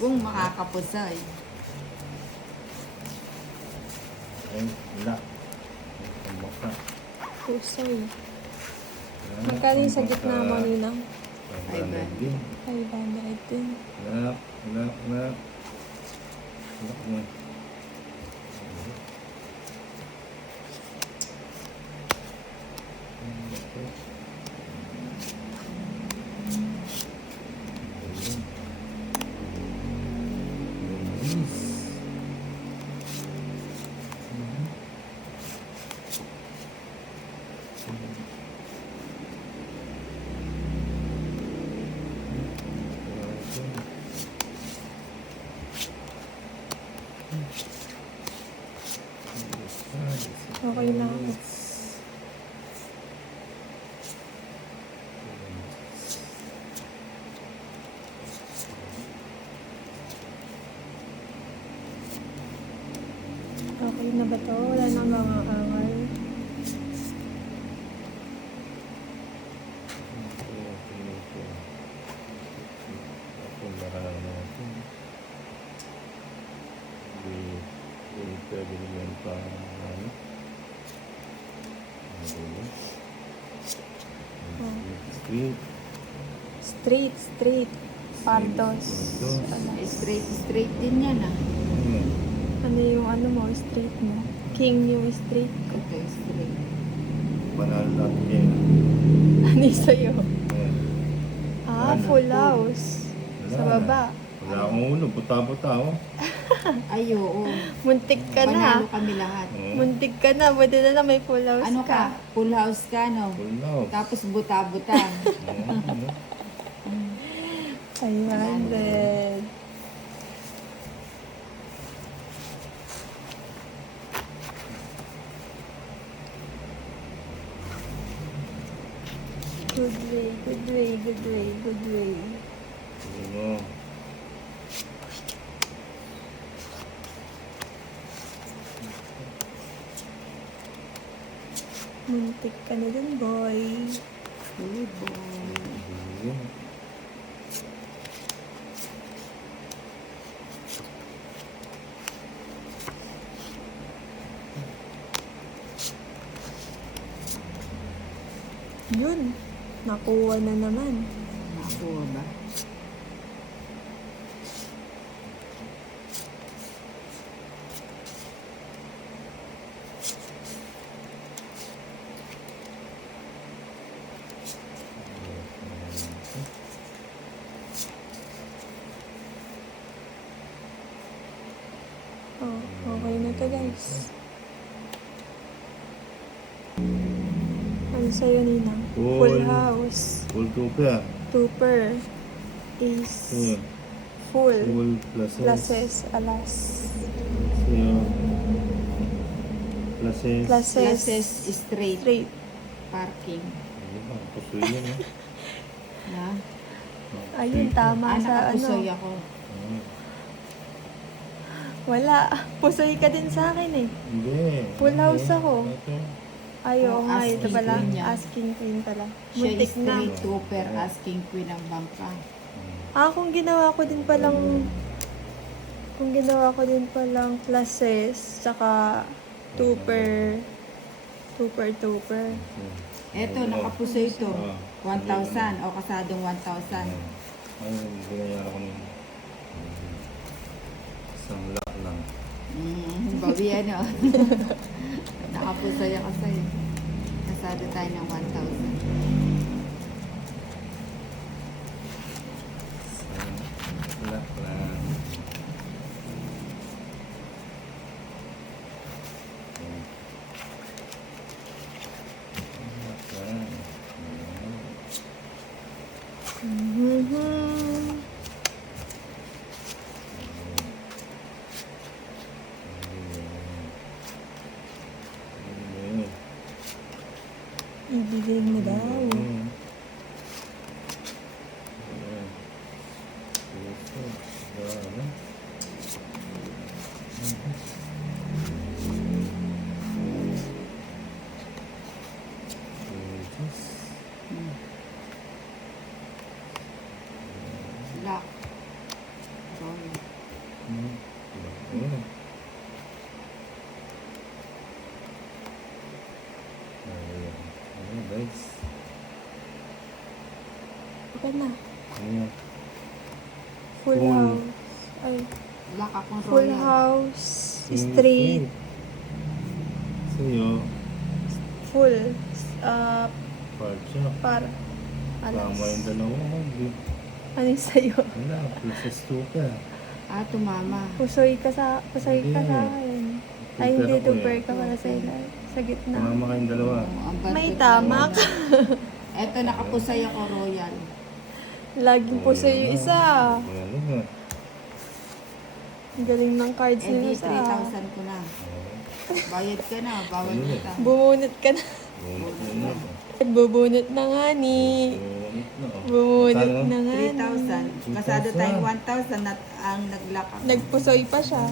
Kung makakapusoy. Ay, wala. Ang baka. Pusoy. Magkano yung sa gitna mo, Ninang? 500 din. 500 din. Wala. Wala. Wala. Wala mo. Okay na ako. Okay na ba to? Wala nang nangangangal. Pwede naman pa ano? Street. Street. Pantos. Straight din yan ah. Ano yung ano mo, street mo? King yung street ko. Ito straight. Banal natin yan. Ano yung sa'yo? Ano? Full house. Sa baba. Wala akong ulo. Buta-buta oh. Ay, oo. Muntik ka na. Panalo kami lahat. Muntik ka na. Buti na lang may full house Ano ka? ka. Full house ka, no? Full house. Tapos buta-buta. 500. Good way. Ano? Muntik ka na dun, boy. Uy, boy. Yun. Nakuha na naman. Nakuha ba? Oh, okay na to, guys. Ano sa'yo, Ninang? Full house. Full tupa. Tupper. Ace. Full. Full pluses. Pluses. Alas. Pluses. Classes straight. Straight. Parking. Pusoy yan eh. Na? Ayun, tama sa Nakapusoy ano. ako. Wala. Pusoy ka din sa akin eh. Hindi. Full house ako. Ito. Ayaw nga, ito Asking pala. queen niya. Asking queen pala. Siya Muntik na. straight tupper, asking queen ang bangka. Kung ginawa ko din palang classes, tsaka tupper. Eto, nakapusoy ito. 1,000 o kasadong 1,000. Ay, binayaran ko ng isang lakh lang. Bawi ano. Nakapusoy ako sa'yo. Kasado tayo ng 1,000. Isang lakh lang. Ibigay mo daw. Lock. Roll. Ayun. Ayun, guys. Okay na. Ayun. Full Full. house. Ay, Black akong full royal. house. Straight. Sa'yo, Full. part siya. Para. Tama yung dalawa. Ano yung sa'yo? Wala, plus 2 ka. Ah, tumama. Pusoy ka sa Hindi. akin. Ay, Two hindi. pair ako Two-pair eh. ka pala sa gitna. Tumama kayong dalawa. Oo, ang bad May trip tama naman. ka. Eto, nakapusay ako royal. Laging pusoy yung isa. Ano nga. Ang galing ng cards Eh di, nila sa... 3,000 ko na. Bayad ka na, bawal Ayun. kita. Bumunot ka na. Bunot mo na. Bubunot na nga ni. Bunot na. Bumunot Magkano? na nga ni. 3,000. Kasado tayong 1,000 at ang nag-lock ako. Nagpusoy pa siya.